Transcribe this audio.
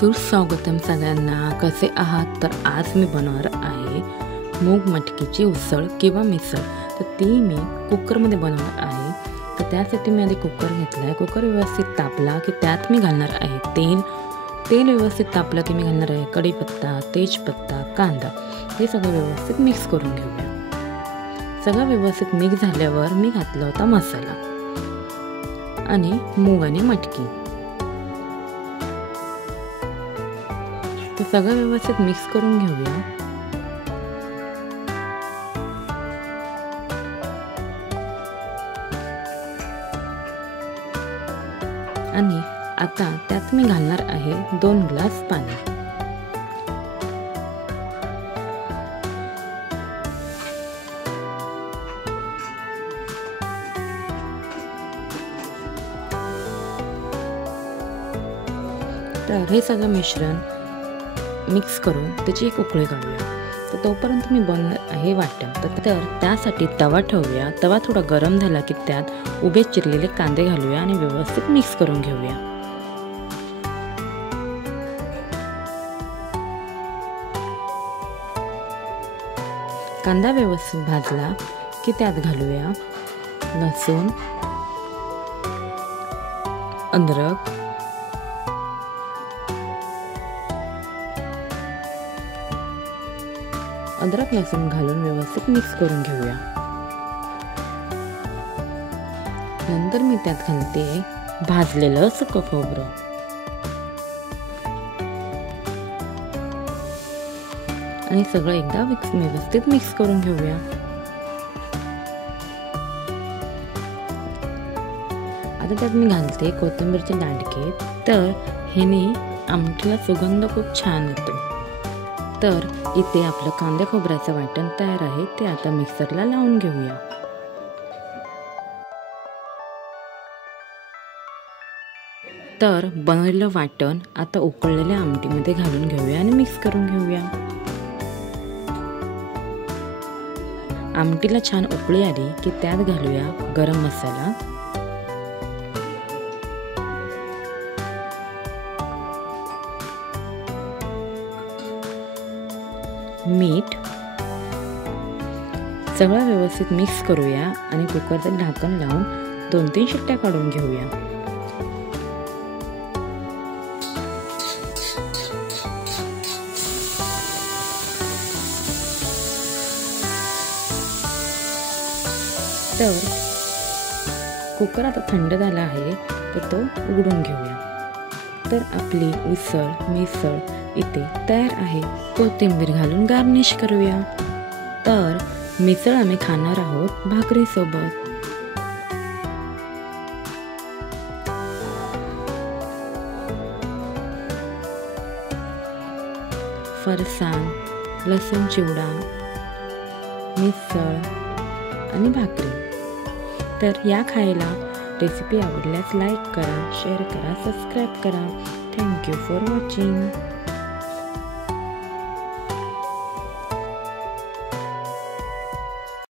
सुस्वागतम सगळ्यांना. कसे आहात? तर आज मी बनवणार आहे मूग मटकीची उसळ किंवा मिसळ. तर ती मी कुकरमध्ये बनवणार आहे. तर त्यासाठी मी आधी कुकर घेतला आहे. कुकर व्यवस्थित तापला की त्यात मी घालणार आहे तेल व्यवस्थित तापलं की मी घालणार आहे कढीपत्ता, तेजपत्ता, कांदा. हे सगळं व्यवस्थित मिक्स करून घेऊया. सगळं व्यवस्थित मिक्स झाल्यावर मी घातला होता मसाला आणि मूग आणि मटकी. ते सगळं व्यवस्थित मिक्स करून घेऊया. आणि आता त्यात मी घालणार आहे 2 ग्लास पाणी. तर हे सगळं मिश्रण मिक्स करून त्याची एक उकळी काढूया. तर तोपर्यंत मी बनवणार आहे वाटण. तर त्यासाठी तवा ठेवूया. तवा थोडा गरम झाला की त्यात उभे चिरलेले कांदे घालूया आणि व्यवस्थित मिक्स करून घेऊया. कांदा व्यवस्थित भाजला की त्यात घालूया लसूण, अद्रक, लसूण घालून व्यवस्थित मिक्स करून घेऊया. नंतर मी त्यात घालते भाजलेलं सुकं खोबरं. आणि सगळं एकदा व्यवस्थित मिक्स करून घेऊया. आता त्यात मी घालते कोथिंबीरचे दांडके. तर ह्याने आमटीला सुगंध खूप छान येतो. तर इथे आपलं कांदा खोबऱ्याचं वाटण तयार आहे. ते आता मिक्सरला लावून घेऊया. तर बनवलेलं वाटण आता उकळलेल्या आमटीमध्ये घालून घेऊया आणि मिक्स करून घेऊया. आमटीला छान उकळी आली की त्यात घालूया गरम मसाला, मीठ. सगळं व्यवस्थित मिक्स करूया आणि कुकरचं ढाकण लावून 2-3 शिट्ट्या काढून घेऊया. तर कुकर आता थंड झाला आहे. तर तो उघडून घेऊया. तर आपली मिसळ इथे तयार आहे. कोथिंबीर घालून गार्निश करूया. तर मिसळ आम्ही खाणार आहोत भाकरीसोबत. फरसाण, लसूण चिवडा, मिसळ आणि भाकरी. तर या खायला रेसिपी आवडल्यास लाईक करा, शेअर करा, सबस्क्राईब करा. Thank you for watching.